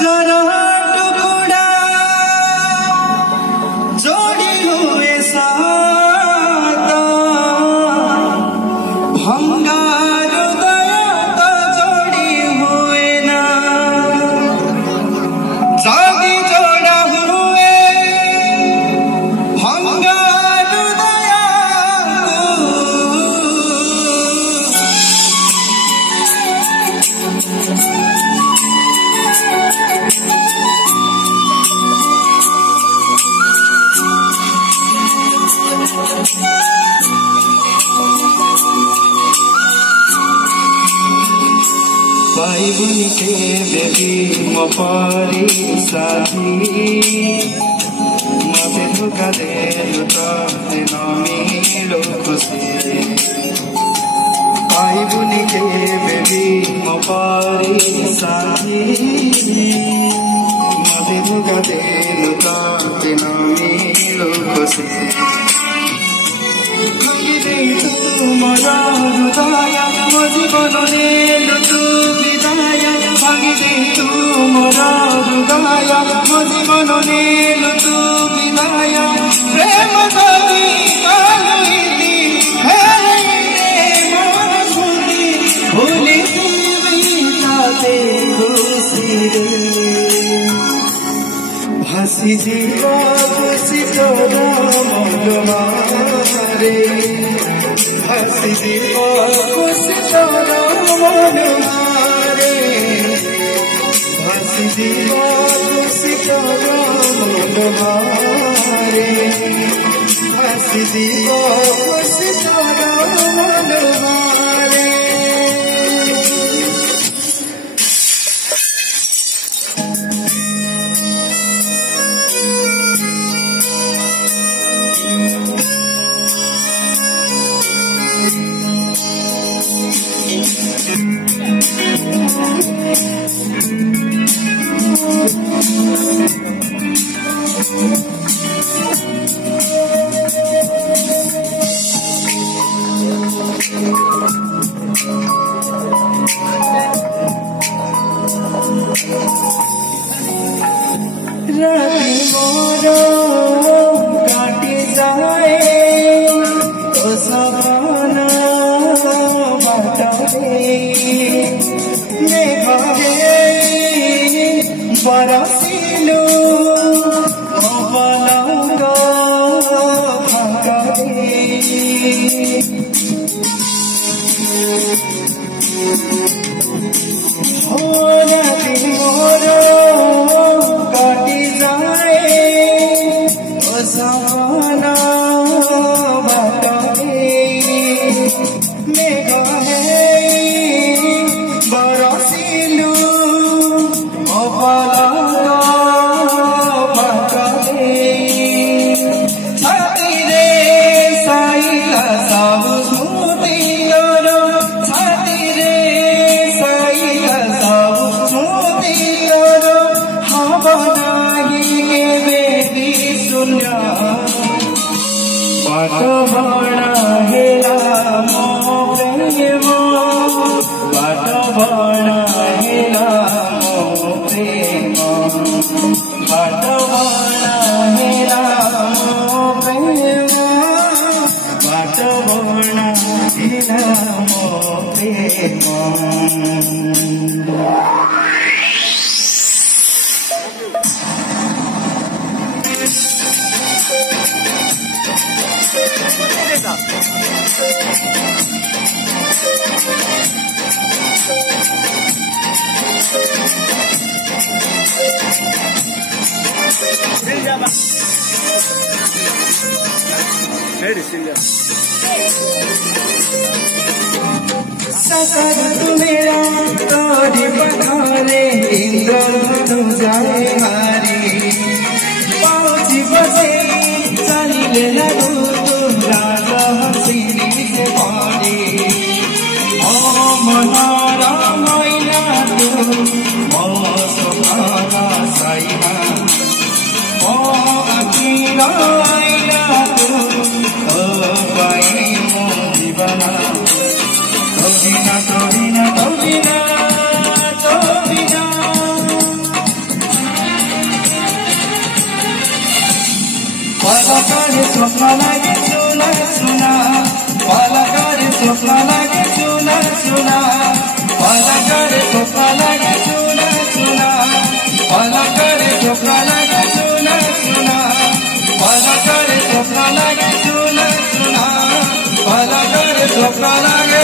जरा टुकड़ा जोड़ी हुए साता भंगा हृदय तो जोड़ी हुए ना जागी जोड़ा हुए भंगा हृदय भाई बन के बेबी म परी साथी मते धोखा देलु त मेरो खुसी भाई बन के बेबी म परी साथी मते धोखा देलु त मेरो खुसी भांगिदे तू मोरा हृदय म जीवन नेलु तू विदाय भांगिदे तू मोरा हृदय म जीवन नेलु तू विदाय प्रेम नदी कालुइली हेरे मन सुनी भूली तुमी ताते खुशी भासी जीवा खुशी तोरा मनमारे भासी जीवा खुशी तोरा मनमारे भासी जीवा खुशी तोरा मनमारे भासी जीवा खुशी तोरा मनमारे राती मोरो काटी जाए तो सपना बाटे बरसिलु पलंगा भागरे हो राती मोरो काटी जाए ओ सपना बाटे मेघ है बरसिलु पलंगा भागरे छाती रे साइला सब स्मृति करो छाती रे साइला सब स्मृति करो हवनाही के बेबी सुन्या पाठ बना हेला मो प्रेम पाठ बना हेला मो प्रेम पाठ बना हेला मो प्रेम पाठ बना हेला मो प्रेम सकर तू मेरा तोरी पखारे इंद्र जाए हारी पहुंची बसे चलिले लगू तुम राजा हसीनी से पारी ओ मनारा मैना तू ओ सुखाना साइना ओ अकीला आइला तू ओ पाई मो जीवना Tobina, Tobina, Tobina, Tobina, स्वप्न लागे सुना सुना पलकरे स्वप्न लागे सुना सुना पलकरे स्वप्न लागे सुना सुना पलकरे स्वप्न लागे सुना सुना पलकरे स्वप्न लागे सुना सुना पलकरे स्वप्न लागे